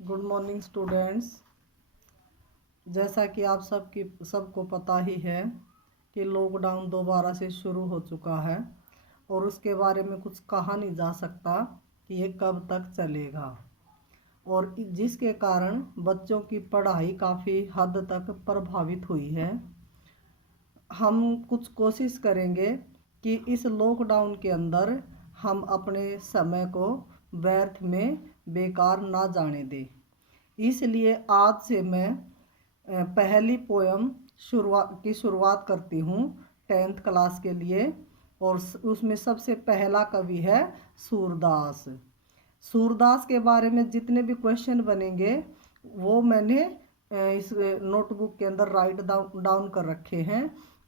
Good morning students. जैसा कि आप सबको पता ही है कि लॉकडाउन दोबारा से शुरू हो चुका है और उसके बारे में कुछ कहा नहीं जा सकता कि ये कब तक चलेगा, और जिसके कारण बच्चों की पढ़ाई काफ़ी हद तक प्रभावित हुई है। हम कुछ कोशिश करेंगे कि इस लॉकडाउन के अंदर हम अपने समय को व्यर्थ में बेकार ना जाने दें। इसलिए आज से मैं पहली पोयम शुरुआत करती हूँ 10th क्लास के लिए, और उसमें सबसे पहला कवि है सूरदास। सूरदास के बारे में जितने भी क्वेश्चन बनेंगे वो मैंने इस नोटबुक के अंदर राइट डाउन कर रखे हैं।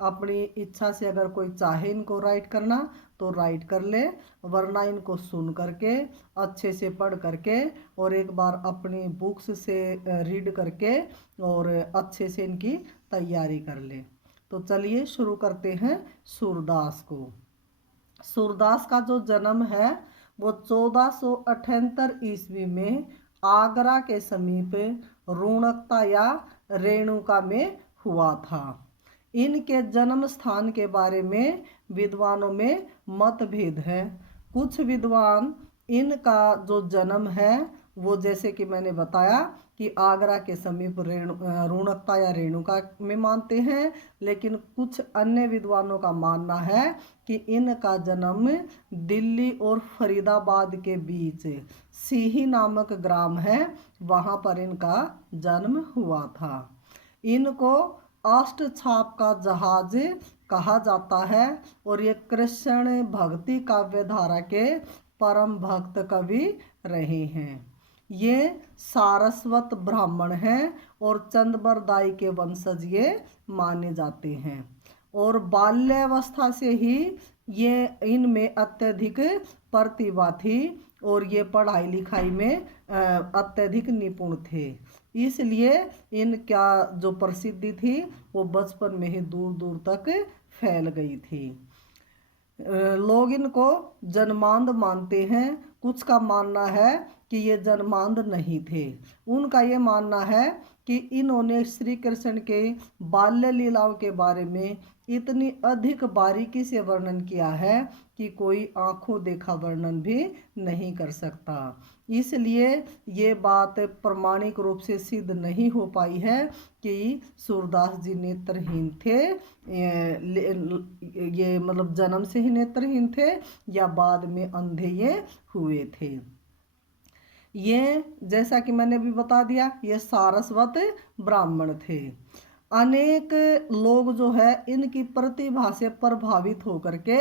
अपनी इच्छा से अगर कोई चाहे इनको राइट करना तो राइट कर ले, वरना इनको सुन करके अच्छे से पढ़ करके और एक बार अपनी बुक्स से रीड करके और अच्छे से इनकी तैयारी कर ले। तो चलिए शुरू करते हैं सूरदास को। सूरदास का जो जन्म है वो 1478 ईस्वी में आगरा के समीप रुणकता या रेणुका में हुआ था। इनके जन्म स्थान के बारे में विद्वानों में मतभेद है। कुछ विद्वान इनका जो जन्म है वो, जैसे कि मैंने बताया, कि आगरा के समीप रुणकता या रेणुका में मानते हैं, लेकिन कुछ अन्य विद्वानों का मानना है कि इनका जन्म दिल्ली और फरीदाबाद के बीच सीही नामक ग्राम है, वहाँ पर इनका जन्म हुआ था। इनको अष्टछाप का जहाज कहा जाता है और ये कृष्ण भक्ति काव्य धारा के परम भक्त कवि रहे हैं। ये सारस्वत ब्राह्मण हैं और चंद्रबरदाई के वंशज ये माने जाते हैं, और बाल्यावस्था से ही ये इनमें अत्यधिक प्रतिभा थी और ये पढ़ाई लिखाई में अत्यधिक निपुण थे। इसलिए इनका जो प्रसिद्धि थी वो बचपन में ही दूर दूर तक फैल गई थी। लोग इनको जन्मांध मानते हैं। कुछ का मानना है कि ये जन्मांध नहीं थे। उनका ये मानना है कि इन्होंने श्री कृष्ण के बाल्य लीलाओं के बारे में इतनी अधिक बारीकी से वर्णन किया है कि कोई आंखों देखा वर्णन भी नहीं कर सकता। इसलिए ये बात प्रमाणिक रूप से सिद्ध नहीं हो पाई है कि सूरदास जी नेत्रहीन थे, ये मतलब जन्म से ही नेत्रहीन थे या बाद में अंधे ये हुए थे। ये, जैसा कि मैंने भी बता दिया, ये सारस्वत ब्राह्मण थे। अनेक लोग जो है इनकी प्रतिभा से प्रभावित होकर के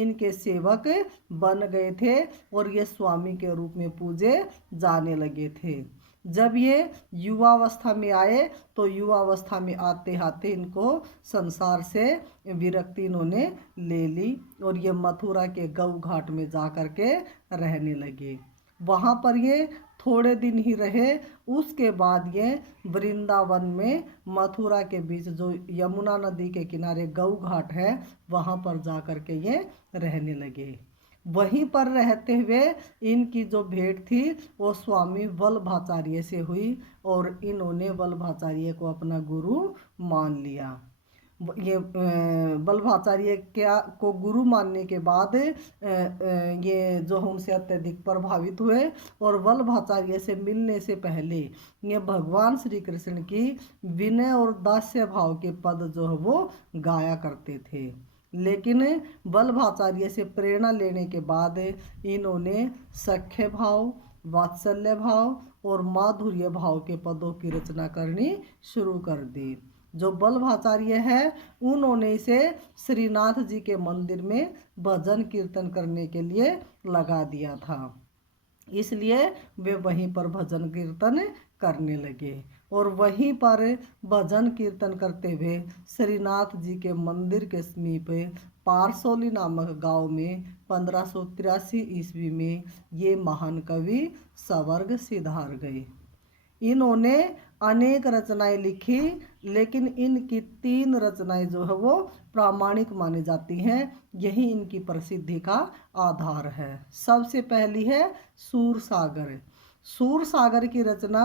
इनके सेवक बन गए थे और ये स्वामी के रूप में पूजे जाने लगे थे। जब ये युवावस्था में आए तो युवावस्था में आते आते इनको संसार से विरक्ति इन्होंने ले ली और ये मथुरा के गौ घाट में जा कर के रहने लगे। वहाँ पर ये थोड़े दिन ही रहे। उसके बाद ये वृंदावन में मथुरा के बीच जो यमुना नदी के किनारे गौ घाट है वहाँ पर जा कर के ये रहने लगे। वहीं पर रहते हुए इनकी जो भेंट थी वो स्वामी वल्लभाचार्य से हुई और इन्होंने वल्लभाचार्य को अपना गुरु मान लिया। ये वल्लभाचार्य को गुरु मानने के बाद ये जो उनसे अत्यधिक प्रभावित हुए और वल्लभाचार्य से मिलने से पहले ये भगवान श्री कृष्ण की विनय और दास्य भाव के पद जो है वो गाया करते थे। लेकिन वल्लभाचार्य से प्रेरणा लेने के बाद इन्होंने सख्य भाव, वात्सल्य भाव और माधुर्य भाव के पदों की रचना करनी शुरू कर दी। जो वल्लभाचार्य है उन्होंने इसे श्रीनाथ जी के मंदिर में भजन कीर्तन करने के लिए लगा दिया था। इसलिए वे वहीं पर भजन कीर्तन करने लगे और वहीं पर भजन कीर्तन करते हुए श्रीनाथ जी के मंदिर के समीप पारसोली नामक गांव में 1583 ईस्वी में ये महान कवि स्वर्ग सिधार गए। इन्होंने अनेक रचनाएं लिखी, लेकिन इनकी 3 रचनाएं जो है वो प्रामाणिक मानी जाती हैं। यही इनकी प्रसिद्धि का आधार है। सबसे पहली है सूरसागर। सूर सागर की रचना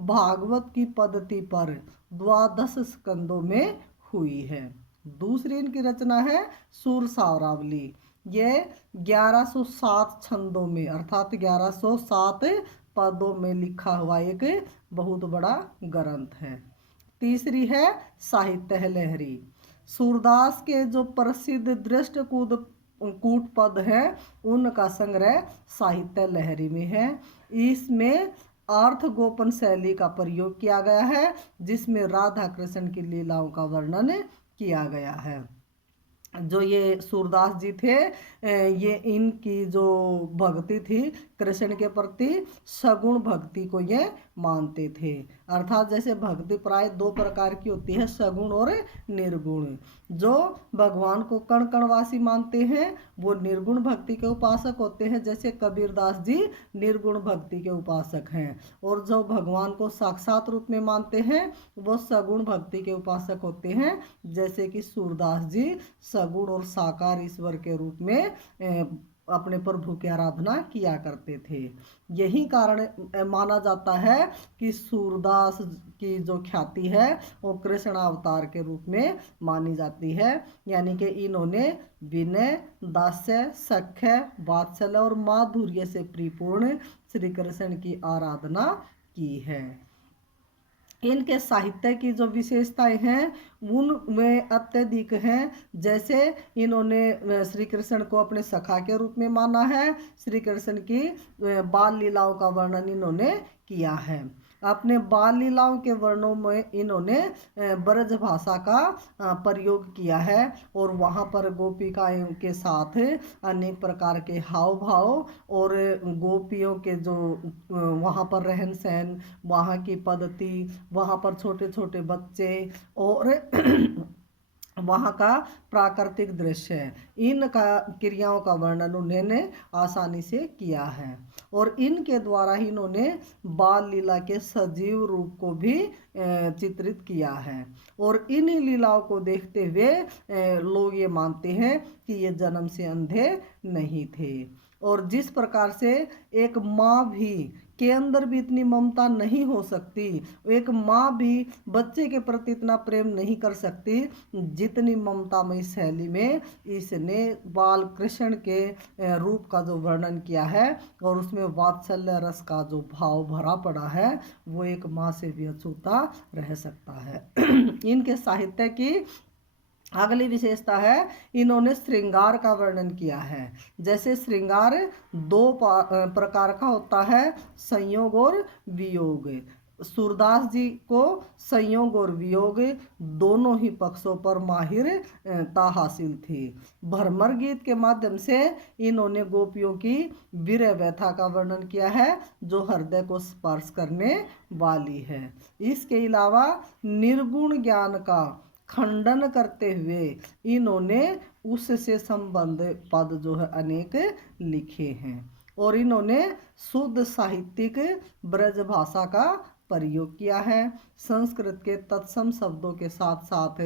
भागवत की पद्धति पर 12 स्कंदों में हुई है। दूसरी इनकी रचना है सूर सावरावली। ये 1107 छंदों में अर्थात 1107 पदों में लिखा हुआ एक बहुत बड़ा ग्रंथ है। तीसरी है साहित्य लहरी। सूरदास के जो प्रसिद्ध दृष्टकूट कूट पद है उनका संग्रह साहित्य लहरी में है। इसमें अर्थ गोपन शैली का प्रयोग किया गया है, जिसमें राधा कृष्ण की लीलाओं का वर्णन किया गया है। जो ये सूरदास जी थे, ये इनकी जो भक्ति थी कृष्ण के प्रति सगुण भक्ति को ये मानते थे। अर्थात जैसे भक्ति प्राय दो प्रकार की होती है, सगुण और निर्गुण। जो भगवान को कण कणवासी मानते हैं वो निर्गुण भक्ति के उपासक होते हैं, जैसे कबीरदास जी निर्गुण भक्ति के उपासक हैं। और जो भगवान को साक्षात रूप में मानते हैं वो सगुण भक्ति के उपासक होते हैं, जैसे कि सूरदास जी सगुण और साकार ईश्वर के रूप में अपने प्रभु की आराधना किया करते थे। यही कारण माना जाता है कि सूरदास की जो ख्याति है वो कृष्ण अवतार के रूप में मानी जाती है। यानी कि इन्होंने विनय, दास्य, सख्य, वात्सल्य और माधुर्य से परिपूर्ण श्री कृष्ण की आराधना की है। इनके साहित्य की जो विशेषताएं हैं उनमें अत्यधिक हैं। जैसे इन्होंने श्री कृष्ण को अपने सखा के रूप में माना है। श्री कृष्ण की बाल लीलाओं का वर्णन इन्होंने किया है। अपने बाल लीलाओं के वर्णों में इन्होंने ब्रज भाषा का प्रयोग किया है और वहाँ पर गोपिकाओं के साथ अनेक प्रकार के हाव भाव और गोपियों के जो वहाँ पर रहन सहन, वहाँ की पद्धति, वहाँ पर छोटे छोटे बच्चे और वहाँ का प्राकृतिक दृश्य है, इनका क्रियाओं का वर्णन उन्होंने आसानी से किया है। और इनके द्वारा ही इन्होंने बाल लीला के सजीव रूप को भी चित्रित किया है। और इन लीलाओं को देखते हुए लोग ये मानते हैं कि ये जन्म से अंधे नहीं थे। और जिस प्रकार से एक माँ भी के अंदर भी इतनी ममता नहीं हो सकती, एक माँ भी बच्चे के प्रति इतना प्रेम नहीं कर सकती जितनी ममतामयी शैली में इसने बाल कृष्ण के रूप का जो वर्णन किया है और उसमें वात्सल्य रस का जो भाव भरा पड़ा है वो एक माँ से भी अछूता रह सकता है। इनके साहित्य की अगली विशेषता है इन्होंने श्रृंगार का वर्णन किया है। जैसे श्रृंगार दो प्रकार का होता है, संयोग और वियोग। सूरदास जी को संयोग और वियोग दोनों ही पक्षों पर माहिरता हासिल थी। भ्रमर गीत के माध्यम से इन्होंने गोपियों की वीर व्यथा का वर्णन किया है जो हृदय को स्पर्श करने वाली है। इसके अलावा निर्गुण ज्ञान का खंडन करते हुए इन्होंने उससे संबंध पद जो है अनेक लिखे हैं। और इन्होंने शुद्ध साहित्यिक ब्रज भाषा का प्रयोग किया है। संस्कृत के तत्सम शब्दों के साथ साथ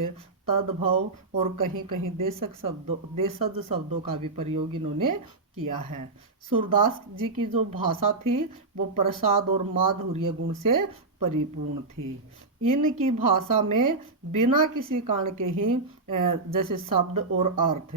तद्भव और कहीं कहीं देशज शब्दों का भी प्रयोग इन्होंने किया है। सूरदास जी की जो भाषा थी वो प्रसाद और माधुर्य गुण से परिपूर्ण थी। इनकी भाषा में बिना किसी कारण के ही जैसे शब्द और अर्थ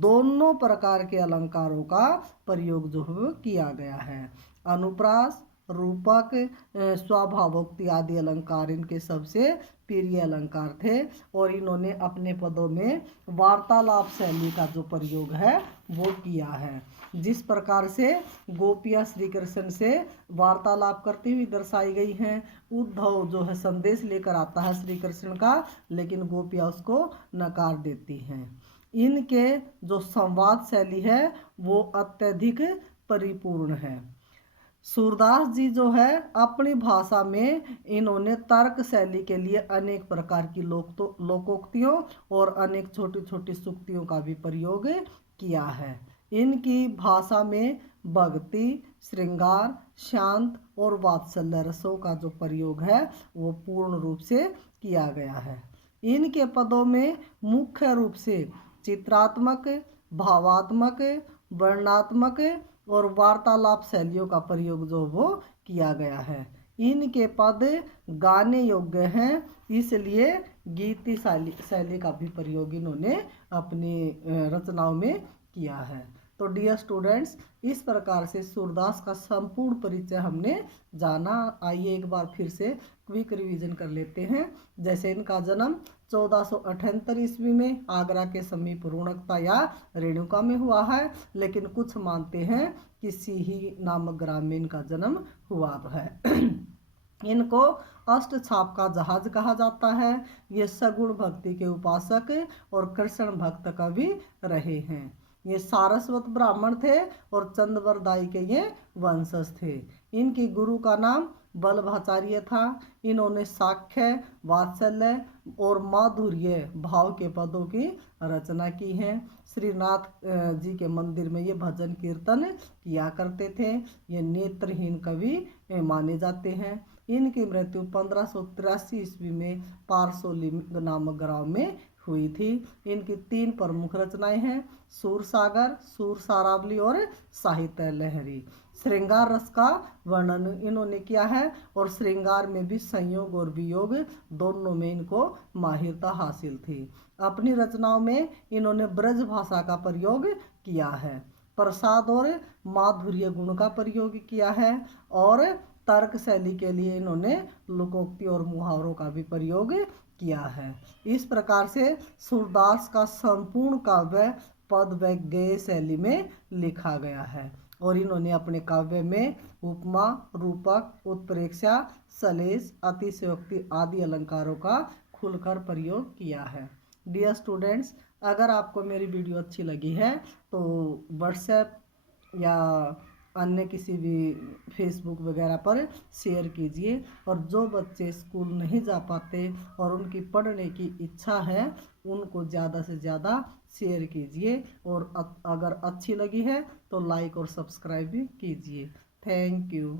दोनों प्रकार के अलंकारों का प्रयोग जो है किया गया है। अनुप्रास, रूपक, स्वभावोक्ति आदि अलंकार इनके सबसे प्रिय अलंकार थे। और इन्होंने अपने पदों में वार्तालाप शैली का जो प्रयोग है वो किया है। जिस प्रकार से गोपियाँ श्री कृष्ण से वार्तालाप करती हुई दर्शाई गई हैं। उद्धव जो है संदेश लेकर आता है श्री कृष्ण का, लेकिन गोपियाँ उसको नकार देती हैं। इनके जो संवाद शैली है वो अत्यधिक परिपूर्ण है। सूरदास जी जो है अपनी भाषा में इन्होंने तर्क शैली के लिए अनेक प्रकार की लोकोक्तियों और अनेक छोटी छोटी सूक्तियों का भी प्रयोग किया है। इनकी भाषा में भक्ति, श्रृंगार, शांत और वात्सल्य रसों का जो प्रयोग है वो पूर्ण रूप से किया गया है। इनके पदों में मुख्य रूप से चित्रात्मक, भावात्मक, वर्णात्मक और वार्तालाप शैलियों का प्रयोग जो वो किया गया है। इनके पद गाने योग्य हैं, इसलिए गीति शैली का भी प्रयोग इन्होंने अपनी रचनाओं में किया है। तो डियर स्टूडेंट्स, इस प्रकार से सूरदास का संपूर्ण परिचय हमने जाना। आइए एक बार फिर से क्विक रिवीजन कर लेते हैं। जैसे इनका जन्म 1478 ईस्वी में आगरा के समीप रुणकता या रेणुका में हुआ है, लेकिन कुछ मानते हैं कि सीही नामक ग्राम में इनका जन्म हुआ है। इनको अष्ट छाप का जहाज कहा जाता है। ये सगुण भक्ति के उपासक और कृष्ण भक्त कवि रहे हैं। ये सारस्वत ब्राह्मण थे और चंद्रवरदाई के ये वंशज थे। इनकी गुरु का नाम बल्लभाचार्य था। इन्होंने साख्य, वात्सल्य और माधुर्य भाव के पदों की रचना की है। श्रीनाथ जी के मंदिर में ये भजन कीर्तन किया करते थे। ये नेत्रहीन कवि माने जाते हैं। इनकी मृत्यु 1583 ईस्वी में पारसोली नामक गांव में हुई थी। इनकी 3 प्रमुख रचनाएं हैं, सूर सागर, सूर सारावली और साहित्य लहरी। श्रृंगार रस का वर्णन इन्होंने किया है और श्रृंगार में भी संयोग और वियोग दोनों में इनको माहिरता हासिल थी। अपनी रचनाओं में इन्होंने ब्रज भाषा का प्रयोग किया है, प्रसाद और माधुर्य गुण का प्रयोग किया है और तर्क शैली के लिए इन्होंने लोकोक्ति और मुहावरों का भी प्रयोग किया है। इस प्रकार से सूरदास का संपूर्ण काव्य पद व गेय शैली में लिखा गया है और इन्होंने अपने काव्य में उपमा, रूपक, उत्प्रेक्षा, सलेश, अतिशयोक्ति आदि अलंकारों का खुलकर प्रयोग किया है। डियर स्टूडेंट्स, अगर आपको मेरी वीडियो अच्छी लगी है तो व्हाट्सएप या अन्य किसी भी फेसबुक वगैरह पर शेयर कीजिए। और जो बच्चे स्कूल नहीं जा पाते और उनकी पढ़ने की इच्छा है, उनको ज़्यादा से ज़्यादा शेयर कीजिए और अगर अच्छी लगी है तो लाइक और सब्सक्राइब भी कीजिए। Thank you.